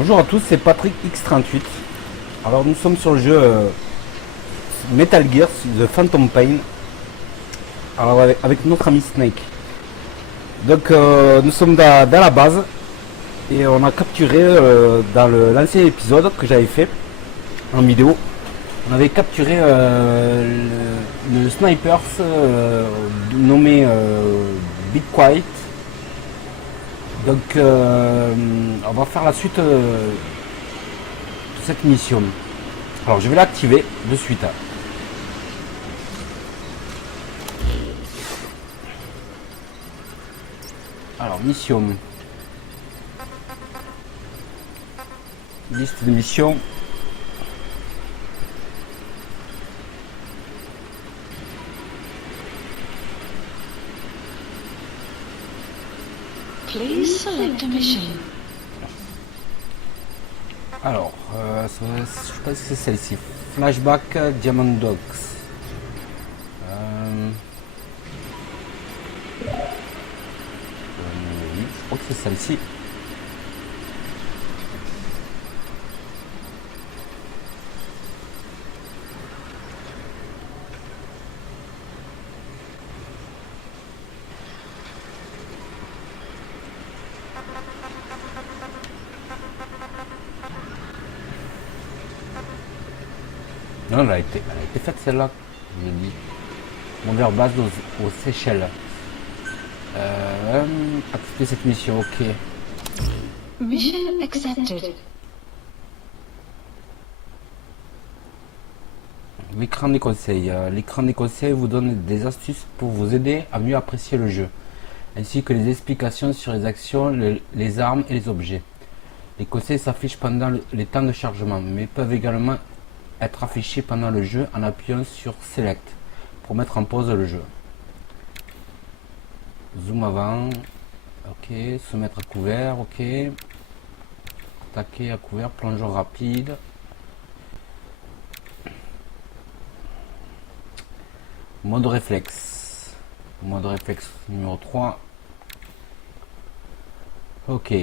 Bonjour à tous, c'est Patrick X38. Alors nous sommes sur le jeu Metal Gear The Phantom Pain. Alors avec notre ami Snake. Donc nous sommes dans la base et on a capturé dans l'ancien épisode que j'avais fait en vidéo. On avait capturé le sniper nommé Be Quiet. Donc on va faire la suite de cette mission. Alors je vais l'activer de suite. Alors mission. Liste de missions. Please select a mission. Alors, je pense que c'est celle-ci. Flashback Diamond Dogs. Oui, je crois que c'est celle-ci. Non, elle a été faite celle-là. J'ai dit. Mon base aux Seychelles. Activer cette mission, ok. Mission accepted. L'écran des conseils. L'écran des conseils vous donne des astuces pour vous aider à mieux apprécier le jeu, ainsi que les explications sur les actions, les armes et les objets. Les conseils s'affichent pendant les temps de chargement, mais peuvent également être affichés pendant le jeu en appuyant sur Select pour mettre en pause le jeu. Zoom avant, ok. Se mettre à couvert, ok. Attaquer à couvert, plongeon rapide. Mode réflexe. Mode réflexe numéro 3. Ok.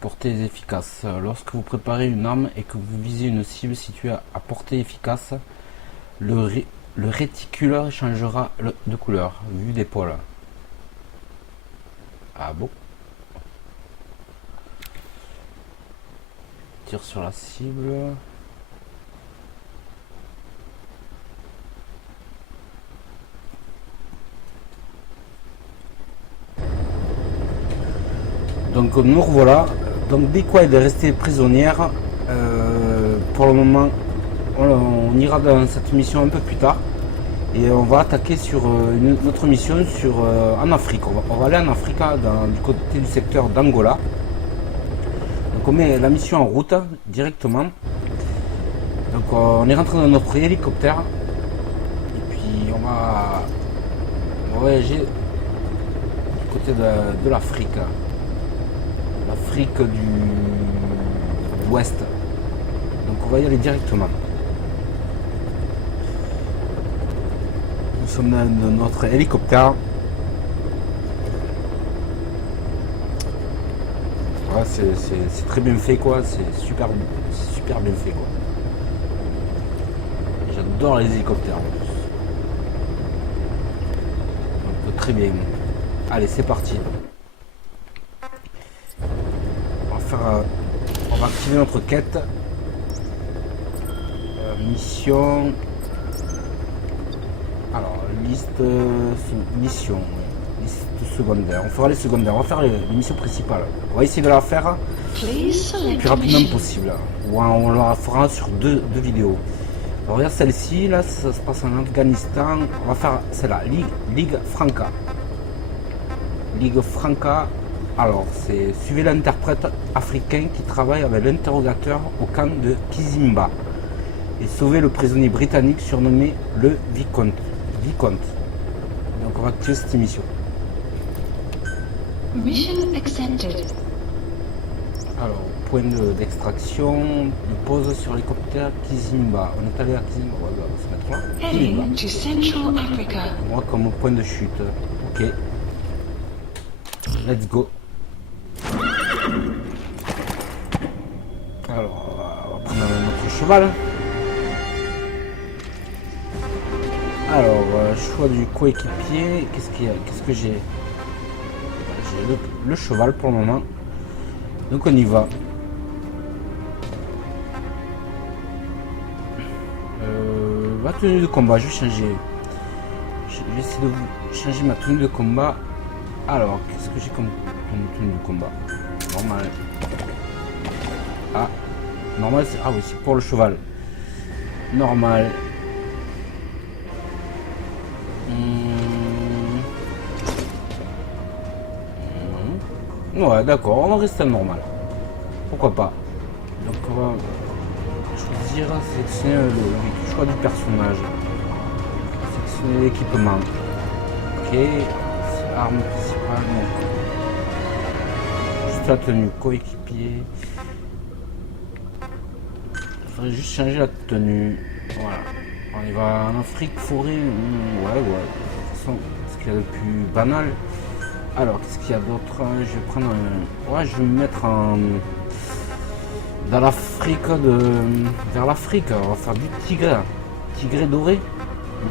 Portée efficace. Lorsque vous préparez une arme et que vous visez une cible située à portée efficace, le réticule changera de couleur, vue d'épaule. Ah bon? Tire sur la cible. Donc nous revoilà. Donc Be Quiet est restée prisonnière. Pour le moment, on ira dans cette mission un peu plus tard. Et on va attaquer sur une autre mission en Afrique. On va aller en Afrique, du côté du secteur d'Angola. Donc on met la mission en route directement. Donc on est rentré dans notre hélicoptère. Et puis on va voyager du côté de l'Afrique. L'Afrique de l'Ouest. Donc on va y aller directement. Nous sommes dans notre hélicoptère. Voilà, c'est très bien fait quoi, c'est super bien fait quoi. J'adore les hélicoptères. Donc très bien. Allez, c'est parti. On va activer notre quête. Mission. Alors, liste mission. Liste secondaire. On fera les secondaires. On va faire les missions principales. On va essayer de la faire le plus rapidement possible. Ou on la fera sur deux vidéos. Alors, regarde celle-ci. Là, ça se passe en Afghanistan. On va faire celle-là. Ligue Franca. Ligue Franca. Alors, c'est suivez l'interprète africain qui travaille avec l'interrogateur au camp de Kizimba et sauver le prisonnier britannique surnommé le Vicomte. Donc, on va activer cette mission. Mission accepted. Alors, point d'extraction, de pause sur l'hélicoptère Kizimba. On est allé à Kizimba, on va se mettre là. Heading to Central Africa. Moi, comme point de chute. Ok. Let's go. Alors, on va prendre notre cheval. Alors, choix du coéquipier. Qu'est-ce qu'il y a? Qu'est-ce que j'ai? J'ai le cheval pour le moment. Donc on y va. Ma tenue de combat, je vais changer. Je vais essayer de changer ma tenue de combat. Alors, qu'est-ce que j'ai comme tenue de combat? Normal. Ah, normal, c'est... Ah oui, c'est pour le cheval. Normal. Ouais, d'accord, on va rester normal. Pourquoi pas? Donc on va choisir, sélectionner le choix du personnage. Sélectionner l'équipement. Ok, c'est arme principale. Non. Juste la tenue, coéquipier. Il faudrait juste changer la tenue. Voilà. On y va en Afrique, forêt. Ouais. De toute façon, ce qu'il y a de plus banal. Alors, qu'est-ce qu'il y a d'autre? Je vais prendre un... Ouais, je vais me mettre en... Dans l'Afrique vers l'Afrique, on va faire du tigre. Tigré doré.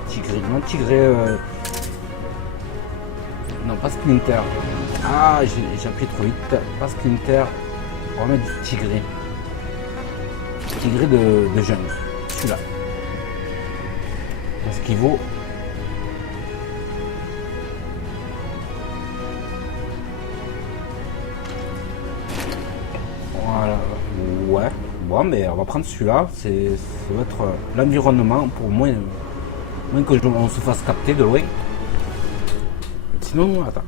Tigré. Non, tigré... Non, pas Splinter. Ah, j'ai appuyé trop vite. Pas Splinter. On va mettre du tigré. Tigré de jeune. Celui-là. Parce qu'il vaut... Voilà, ouais, bon, mais on va prendre celui-là, ça va être l'environnement pour moins que on se fasse capter de loin. Sinon, attends,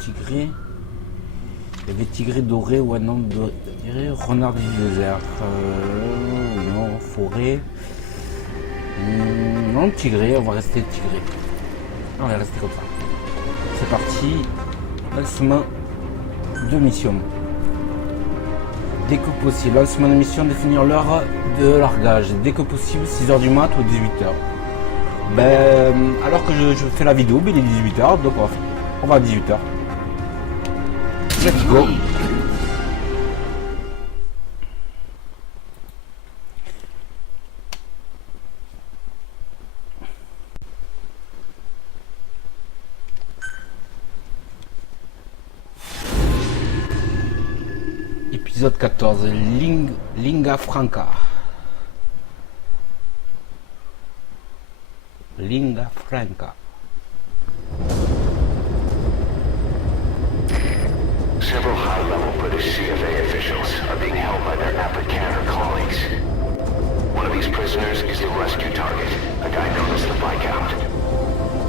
tigré, il y avait tigré doré ou un nom de renard du désert, non, forêt, non, tigré, on va rester tigré, on va rester comme ça. C'est parti, lancement de mission. Dès que possible, lancement de mission, définir l'heure de largage. Dès que possible, 6h du mat ou 18h. Ben, alors que je fais la vidéo, ben, il est 18h, donc on va à 18h. Let's go. Épisode 14, Linga Franca. Linga Franca. Several high-level British CFA officials are being held by their Afrikaner colleagues. One of these prisoners is the rescue target, a guy known as the Viscount.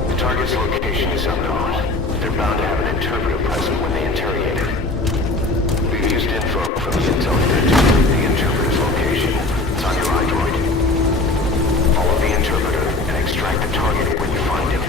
The target's location is unknown. They're bound to have an interpreter present when they interrogate him. We've used info from the intel unit to prove the interpreter's location. It's on your iDroid. Follow the interpreter and extract the target when you find him.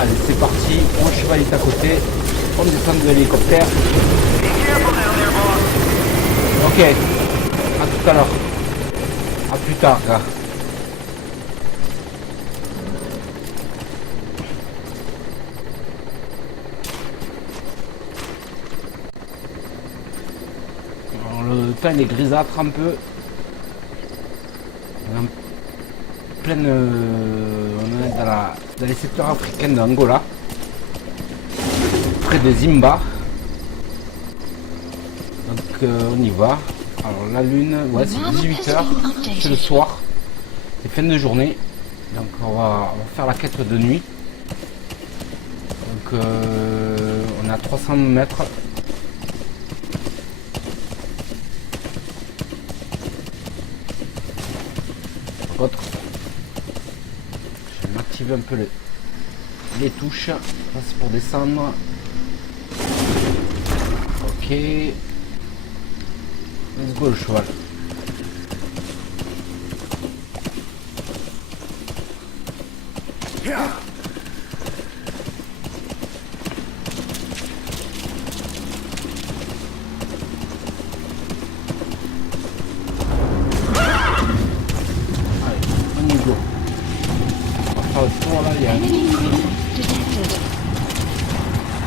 Allez, c'est parti, mon cheval est à côté, on descend de l'hélicoptère. Ok, à tout à l'heure. À plus tard, gars. Alors, le temps il est grisâtre un peu. On est en pleine... on est dans les secteurs africains d'Angola, près de Zimba. Donc on y va. Alors la lune, ouais, c'est 18h, c'est le soir, c'est fin de journée. Donc on va faire la quête de nuit. Donc on est à 300 mètres. Autre. Je vais m'activer un peu les touches. Ça c'est pour descendre. Ok. Let's go le cheval. Allez, on y go. On va faire le tour là, il y a Enemy presence detected.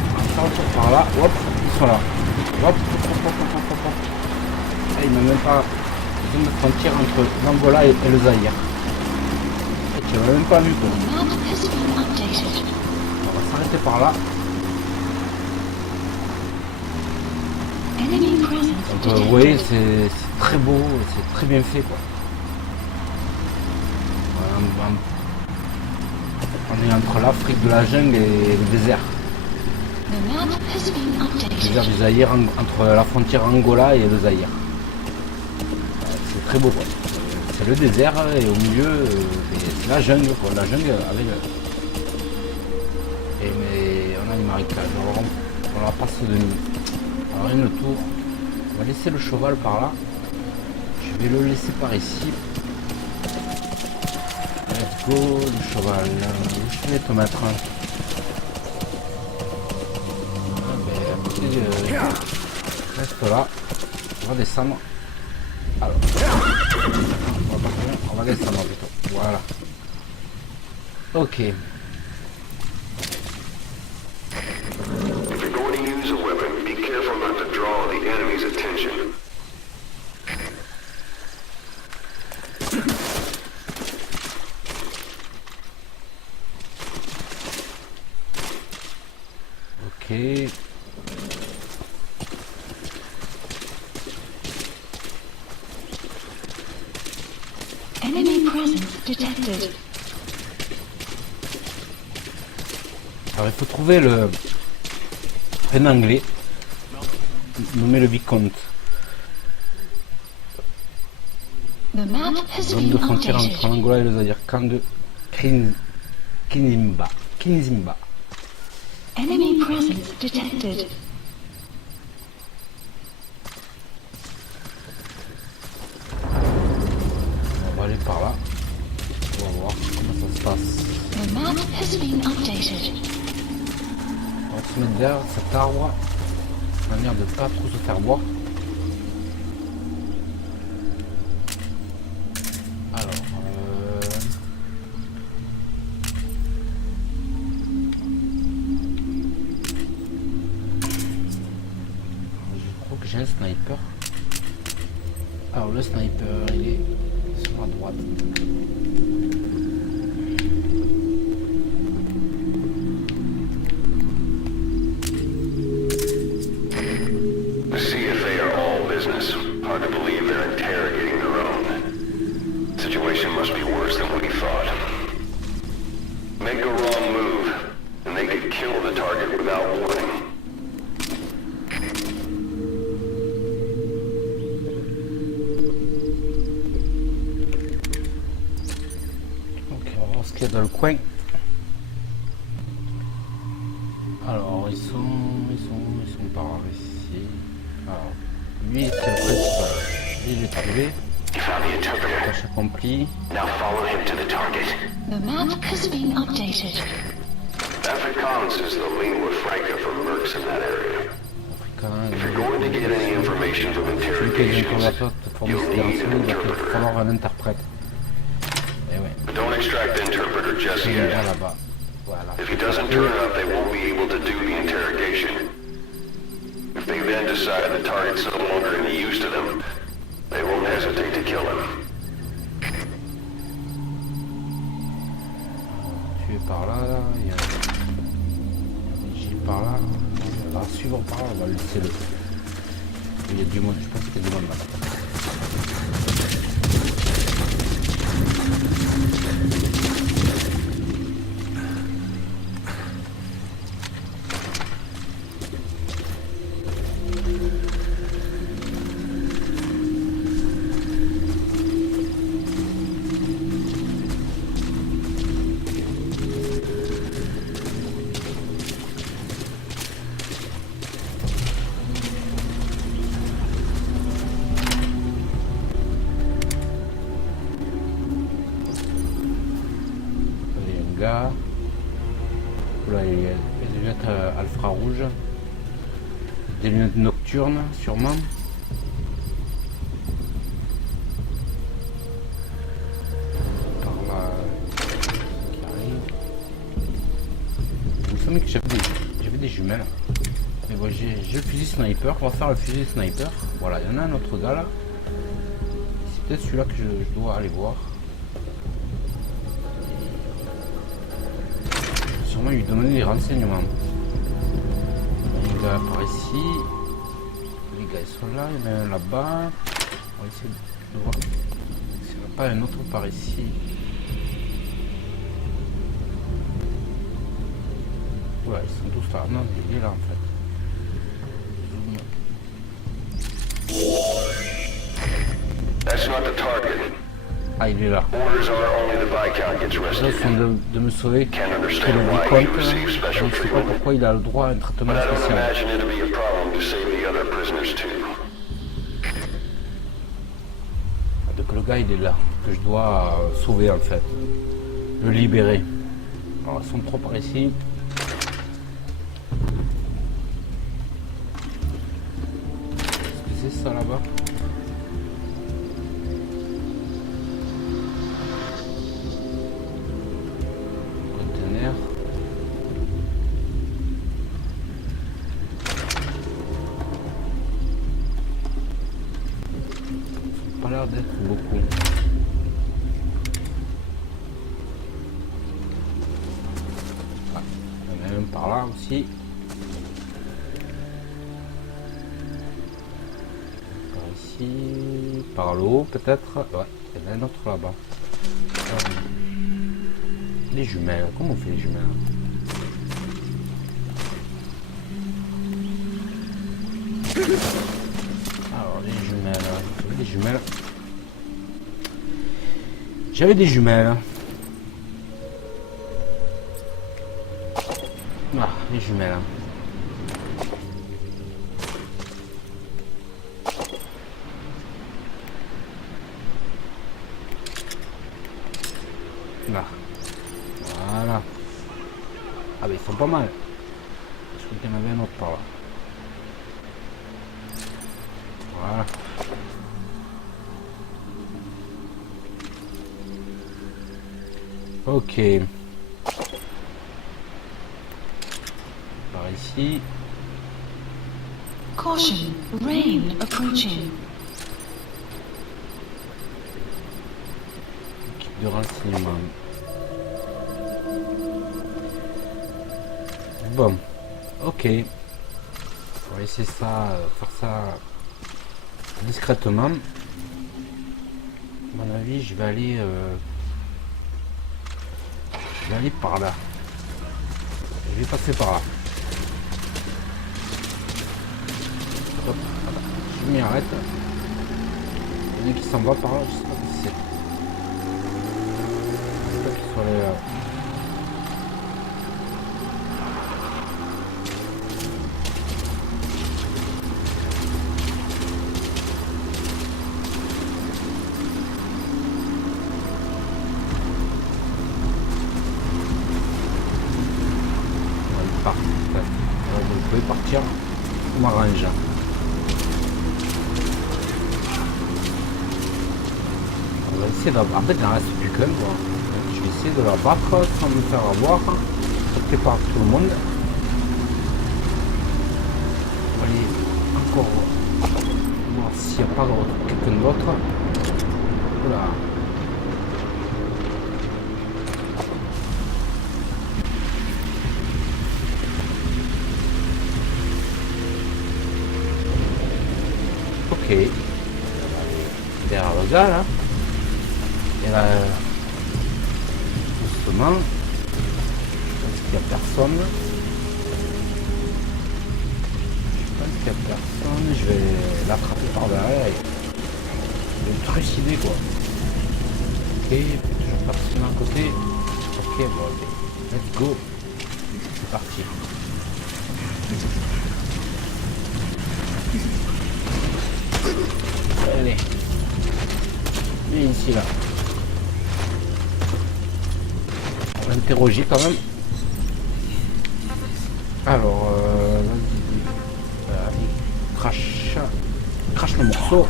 on va faire le tour par là. Hop, ils sont là. Hop, hop, hop, hop, hop, hop. Ah, il m'a même pas zone de frontière entre l'Angola et le Zaïre. Ah, tu m'as même pas vu quoi. The map has been updated. On va s'arrêter par là. Enemy presence Donc vous voyez, detected. c'est très beau, c'est très bien fait quoi. On est entre l'Afrique de la jungle et le désert. The map has been Le désert updated. du Zaïre entre la frontière Angola et le Zaïre. C'est très beau quoi. C'est le désert et au milieu c'est la jungle quoi. La jungle avec mais on a les marécages. Alors on la passe de nuit. Alors une tour. On va laisser le cheval par là. Je vais le laisser par ici. Let's go le cheval. Où je vais te mettre reste là. On va descendre. Alors. On va descendre plutôt. Voilà. Ok. If you're going to use a weapon, be careful not to draw the enemy's attention. Ok. Enemy presence detected. Alors il faut trouver un anglais nommé le vicomte. The map has Zone de been frontière entre updated. l'Angola et le Zaïre. Camp de Kinzimba. Kinzimba. Enemy presence detected. On va aller par là. On va voir comment ça se passe. The map has been updated. On va se mettre derrière cet arbre. De manière de ne pas trop se faire voir. Alors, je crois que j'ai un sniper. Alors le sniper il est sur la droite. The CFA are all business. Hard to believe they're interrogating their own. Situation must be worse than what he thought. Make a wrong move, and they could kill the target without warning. Ok, on va voir ce qu'il y a dans le coin. Alors ils sont par ici. Alors lui c'est le principal. Lui j'ai trouvé. You found the interpreter. Tâche accomplie. Now follow him to the target. The map has been updated. Afrikaans is the lingua franca for mercs in that area. Africain. If you're going to get any information from Celui qui est un interrogations, converteur de forme you'll need d'inspiration, an il va peut-être interpreter. falloir un interprète. Et ouais, But don't extract the interpreter just il est yet. là-bas. Voilà. If he doesn't turn up, they won't be able to do the interrogation. If they then decide the target's no longer any use to them, they won't hesitate to kill him. Tu es par là, il y a J par là. On va suivre par là, on va le laisser le. Il y a du monde, je pense qu'il y a du monde là-bas. gars. Voilà, il y a des lunettes infrarouges. Des lunettes nocturnes, sûrement. Par là, qui arrive. Il me semblait que j'avais des jumelles. Mais bon, j'ai le fusil sniper. On va faire le fusil sniper. Voilà, il y en a un autre gars là. C'est peut-être celui-là que je dois aller voir. Sûrement lui donner des renseignements. Les gars par ici. Les gars ils sont là, il y en a un là-bas. On va essayer de voir s'il n'y en a pas un autre par ici. Ouais, ils sont tous là. Non, il est là en fait. That's not the target. Ah, il est là. Orders are only the Viscount gets Ils rescued. sont de me sauver. Can't C'est understand le why he vicomte. receives Je special ne sais pas treatment. pourquoi il a le droit à un traitement But I don't spécial. imagine it'll be a problem to save the other prisoners too. Donc le gars il est là, que je dois sauver en fait. Le libérer. Alors ils sont trop par ici. Est-ce que c'est ça là-bas? Conteneur. Ils ont pas l'air d'être beaucoup. Ah, il y en a un par là aussi. Par ici, par l'eau peut-être. Ouais, il y en a un autre là-bas. Les jumelles, comment on fait les jumelles? Alors les jumelles, j'avais des jumelles. Ah, les jumelles. Là. Voilà. Ah ben ils sont pas mal. Je crois qu'il y en avait un autre par là. Voilà. Ok. Par ici. Caution, rain approaching. Équipe de renseignement. Bon. Ok. On va essayer ça, faire ça discrètement. À mon avis, je vais aller par là. Je vais passer par là. Hop, voilà. Je m'y arrête. Il y en a qui s'en va par là, je sais pas qui c'est. Je sais pas qu'ils sont allés là. Vous pouvez partir, on m'arrange. On va essayer d'avoir. En fait, il en reste plus qu'un quoi. Je vais essayer de la battre sans me faire avoir. Ça prépare tout le monde. On va aller encore voir s'il n'y a pas quelqu'un d'autre. Voilà. Ok, derrière le gars là, et là, doucement, je pense qu'il n'y a personne, je vais l'attraper par derrière et le trucider quoi. Ok, toujours personne à côté, ok, bon, ok, let's go, c'est parti. Allez, viens ici là. On va l'interroger quand même. Alors, vas-y, crache le morceau.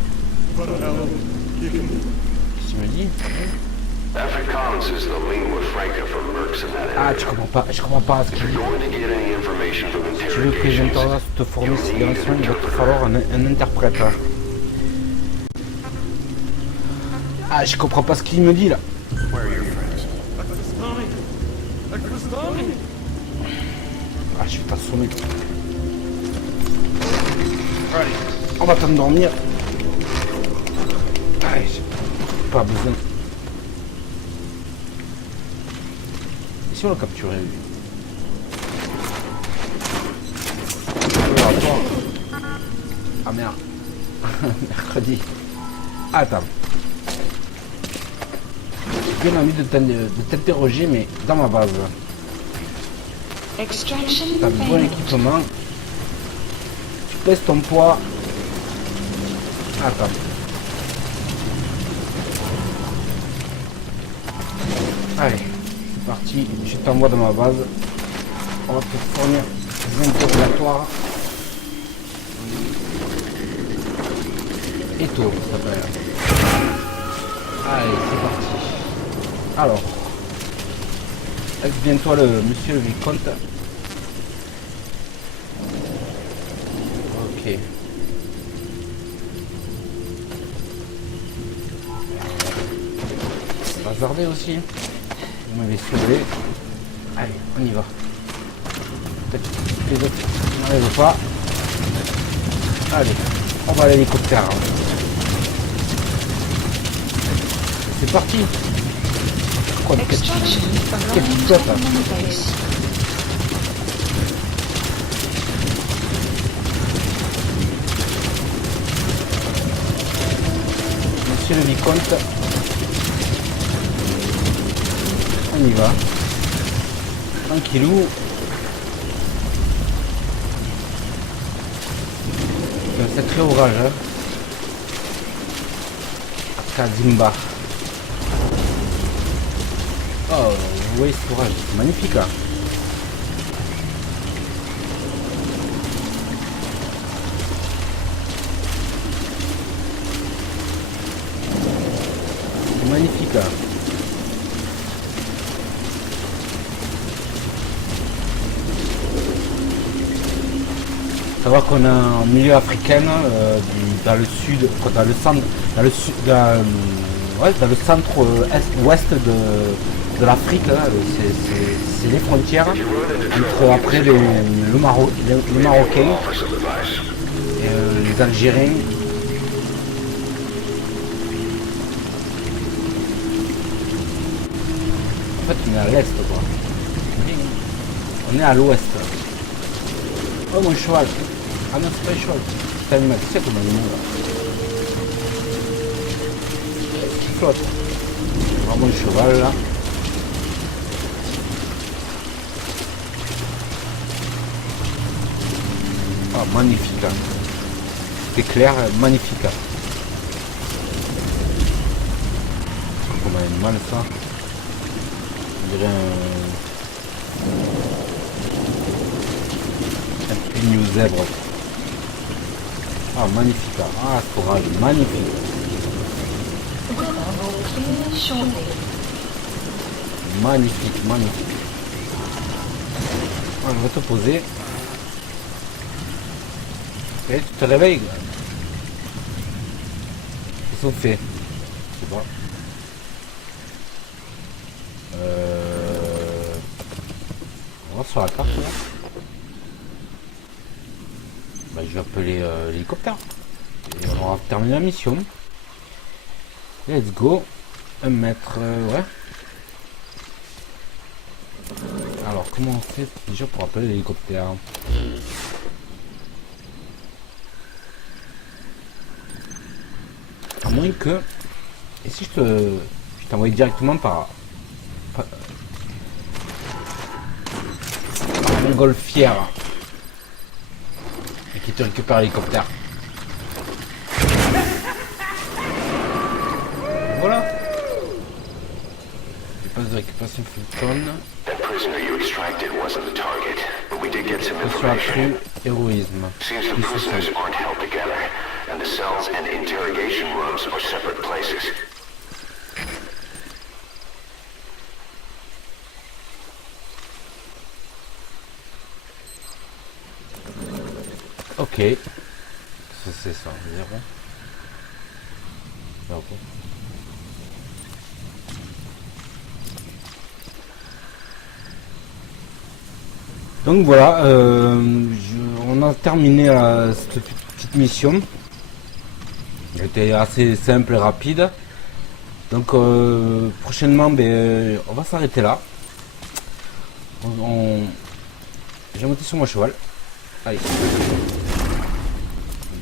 Qu'est-ce qu'il me dit? Alfred Collins is the lingua franca for mercs in that Ah, area. je comprends pas ce If qu'il you're dit. going to get any information from Si tu veux que les interrogations, interrogations te fournissent ces renseignements, il va te falloir un interprète. Ah, je comprends pas ce qu'il me dit là. Ah, je vais t'assommer. Allez, on va t'endormir. Allez, j'ai pas besoin. Et si on l'a capturé lui? Ah merde. Mercredi. Attends. J'ai bien envie de t'interroger, mais dans ma base. Extraction T'as le bon failed. équipement. Tu pèses ton poids. Attends. Allez, c'est parti. Je t'envoie dans ma base. On va te fournir des interrogatoires. Et tout, ça s'appelle. Allez, c'est parti. Alors. Viens-toi le monsieur le vicomte. Ok. Bazarder aussi. Vous m'avez sauvé. Allez, on y va. Peut-être que les autres n'arrivent pas. Allez, on va à l'hélicoptère. C'est parti. Quoi, Extraction qu'est-ce qui se around passe là? Common Base. Monsieur le vicomte. On y va. Tranquillou. C'est un sacré orage. Hein. À Kazimba. Oh, oui, cet orage, c'est magnifique. Hein. C'est magnifique. Hein. Savoir qu'on est en milieu africain, dans le sud, dans le centre, dans le sud, ouais, dans le centre ouest de l'Afrique, hein, c'est les frontières entre après le Marocain et les Algériens. En fait, on est à l'est, quoi. On est à l'ouest. Oh mon cheval. Ah non, c'est pas un cheval. C'est un animal. Tu sais comment il est là. Il flotte. Ah mon cheval là. Ah magnifique. Hein. C'est clair, magnifique. Hein. Comme un animal ça. On dirait un pignou zèbre. Ah magnifique. Ah ce orage, magnifique. Weather will clear shortly. Magnifique, magnifique. Ah, je vais te poser. Et tu te réveilles. Qu'est-ce qu'on fait? Je sais pas. On va sur la carte là. Bah, je vais appeler l'hélicoptère. Et on va terminer la mission. Let's go. 1 mètre, ouais. Alors, comment on fait déjà pour appeler l'hélicoptère? À moins que... Et si je t'envoie directement par montgolfière et qui te récupère l'hélicoptère. Voilà. Je passe de récupération Fulton. That prisoner you extracted wasn't the target, but we did get some Sur information. accru, héroïsme. Seems the prisoners aren't held together, and the cells and interrogation rooms are separate places. Ok. Ça c'est ça, 0. Ok. Donc voilà, on a terminé cette petite mission. Elle était assez simple et rapide. Donc prochainement, on va s'arrêter là. J'ai monté sur mon cheval. Allez.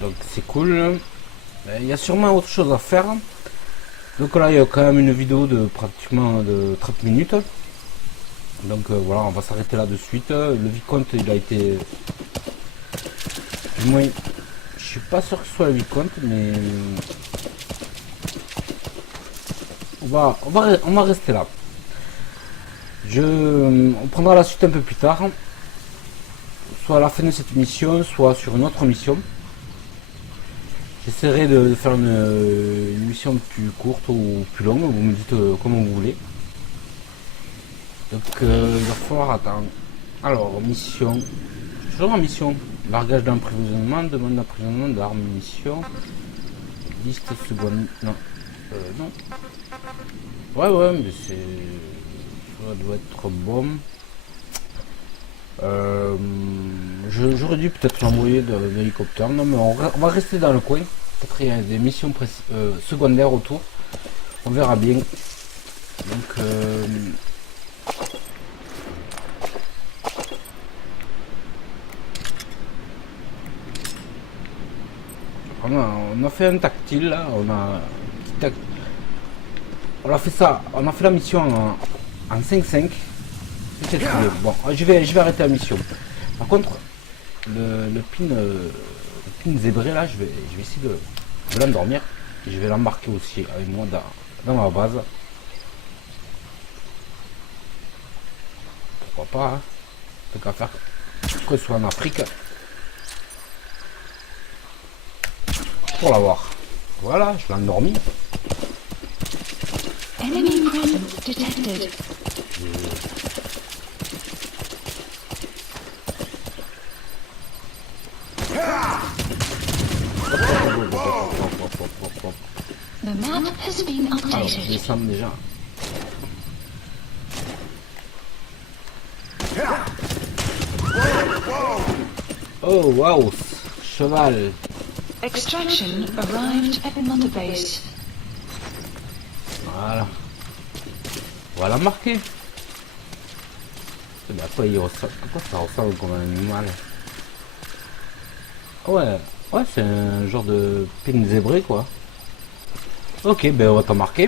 Donc c'est cool. Il y a sûrement autre chose à faire. Donc là il y a quand même une vidéo de pratiquement de 30 minutes. Donc voilà, on va s'arrêter là de suite. Le vicomte il a été... Du moins, je suis pas sûr que ce soit le vicomte, mais... On va rester là. On prendra la suite un peu plus tard. Soit à la fin de cette mission, soit sur une autre mission. J'essaierai de faire une mission plus courte ou plus longue, vous me dites comme vous voulez. Donc il va falloir attendre. Alors, mission. Toujours en mission. Largage d'emprisonnement, demande d'emprisonnement d'armes, munitions. Liste seconde. Non. Non. Ouais, mais c'est. Ça doit être bon. J'aurais dû peut-être l'envoyer de l'hélicoptère. Non, mais on va rester dans le coin. Peut-être il y a des missions secondaires autour. On verra bien. Donc. On a fait un tactile là, on a fait ça, on a fait la mission en 5-5. Bon, je vais arrêter la mission. Par contre, le pin zébré là, je vais essayer de l'endormir et je vais l'embarquer aussi avec moi dans ma base. Pourquoi pas, hein. Tant qu'à faire que ce soit en Afrique. Pour l'avoir. Voilà, je l'ai endormi. Enemy presence detected. The map has been Alors, je updated. descends déjà. Oh, waouh, cheval. Extraction arrived at Mother Base. Voilà. Voilà marqué. À quoi ça ressemble comme un animal? Ouais, c'est un genre de pin zébré quoi. Ok, ben on va t'en marquer.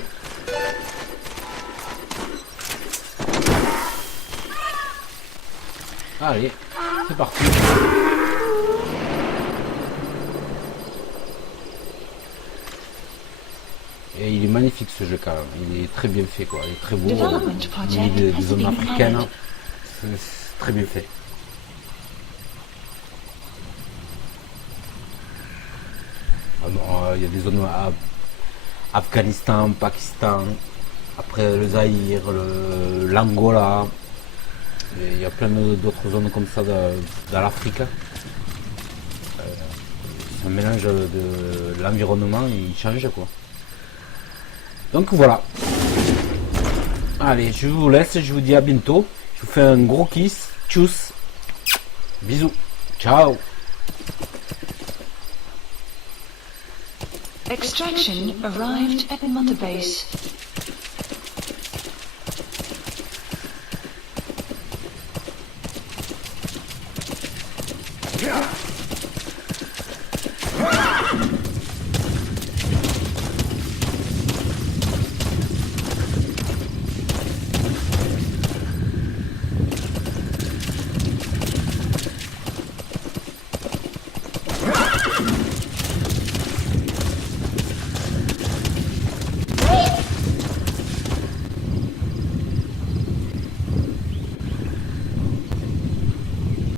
Allez, c'est parti. Et il est magnifique ce jeu quand même, il est très bien fait quoi, il est très beau. Development project Il est has des zones been africaines, added. c'est très bien fait. Il y a des zones à Afghanistan, Pakistan, après le Zaïre, l'Angola, il y a plein d'autres zones comme ça dans l'Afrique. C'est un mélange de l'environnement, il change quoi. Donc voilà. Allez, je vous laisse, je vous dis à bientôt. Je vous fais un gros kiss. Tchuss. Bisous. Ciao. Extraction arrived at Mother Base.